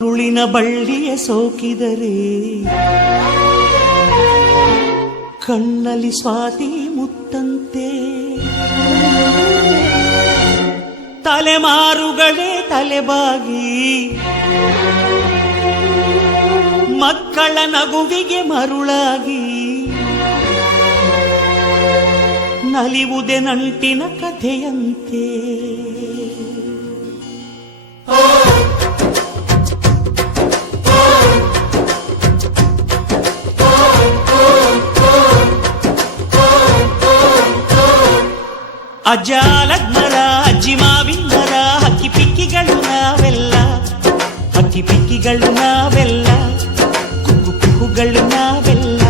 ತುಳಿನ ಬಳ್ಳಿಯ ಸೋಕಿದರೆ ಕಣ್ಣಲ್ಲಿ ಸ್ವಾತಿ ಮುತ್ತಂತೆ ತಲೆಮಾರುಗಳೇ ತಲೆಬಾಗಿ ಮಕ್ಕಳ ನಗುವಿಗೆ ಮರುಳಾಗಿ ನಲಿವುದೆ ನಂಟಿನ ಕಥೆಯಂತೆ ಅಜ್ಜಾಲದ ಮರ ಅಜ್ಜಿ ಮಾವಿನ ಮರ ಹಕ್ಕಿ ಪಿಕ್ಕಿಗಳು ನಾವೆಲ್ಲ ಹಕ್ಕಿ ಪಿಕ್ಕಿಗಳು ನಾವೆಲ್ಲ ಕುಕ್ಕು ಕುಹುಗಳು ನಾವೆಲ್ಲ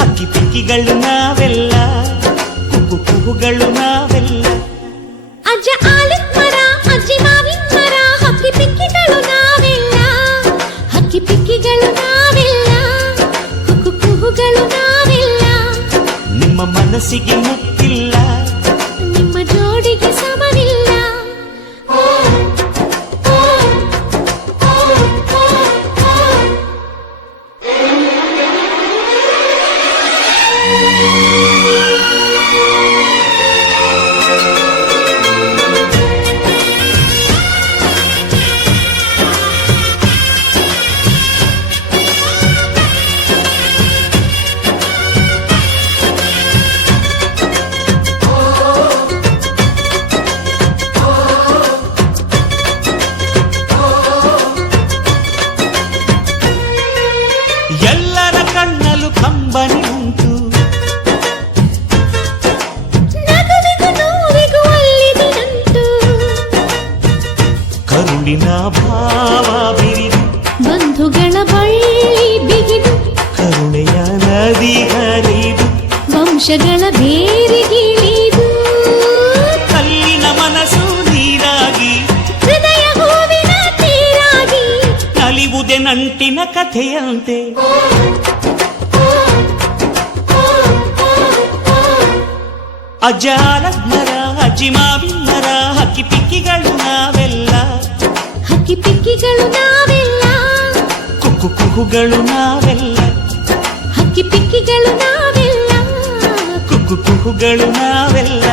ಹಕ್ಕಿ ಪಿಕ್ಕಿಗಳು ನಾವೆಲ್ಲ ಕುಕ್ಕು ಕುಹುಗಳು ನಾವೆಲ್ಲ ಅಜ್ಜ ಆಲದ ಮರ ಅಜ್ಜಿ ಮಾವಿನ ಮರ ಹಕ್ಕಿ ಪಿಕ್ಕಿಗಳು ನಾವೆಲ್ಲ ಹಕ್ಕಿ ಪಿಕ್ಕಿಗಳು ನಾವೆಲ್ಲ ಕುಕ್ಕು ಕುಹುಗಳು ನಾವೆಲ್ಲ ನಿಮ್ಮ ಮನಸ್ಸಿಗೆ ಮುತ್ತಿಲ್ಲ ನಿಮ್ಮ ಜೋಡಿಗೆ ಸಮವಿಲ್ಲ ಎಲ್ಲರ ಕಣ್ಣಲು ಕಂಬನಿ ಉಂಟು ನಗುವಿಗೂ ನೋವಿಗೂ ಅಲ್ಲಿದಿನಂಟು ಕರುಳಿನ ಭಾವ ಬಿರಿದು ಬಂಧುಗಳ ಬಳ್ಳಿ ಬಿಗಿದು ಕರುಣೆಯ ನದಿ ಹರಿದು ವಂಶಗಳ ಬೇರಿಗಿಳಿದು ಕಲ್ಲಿನ ಮನಸ್ಸು ನೀರಾಗಿ ಹೃದಯ ಹೂವಿನ ತೀರಾಗಿ ನಲಿವುದೆ ನಂಟಿನ ಕಥೆಯಂತೆ ಅಜ್ಜಾಲದ ಮರ ಅಜ್ಜಿ ಮಾವಿನ ಮರ ಹಕ್ಕಿ ಪಿಕ್ಕಿಗಳು ನಾವೆಲ್ಲ ಹಕ್ಕಿ ಪಿಕ್ಕಿಗಳು ನಾವೆಲ್ಲ ಕುಕ್ಕು ಕುಹುಗಳು ನಾವೆಲ್ಲ ಹಕ್ಕಿ ಪಿಕ್ಕಿಗಳು ನಾವೆಲ್ಲ ಕುಕ್ಕು ಕುಹುಗಳು ನಾವೆಲ್ಲ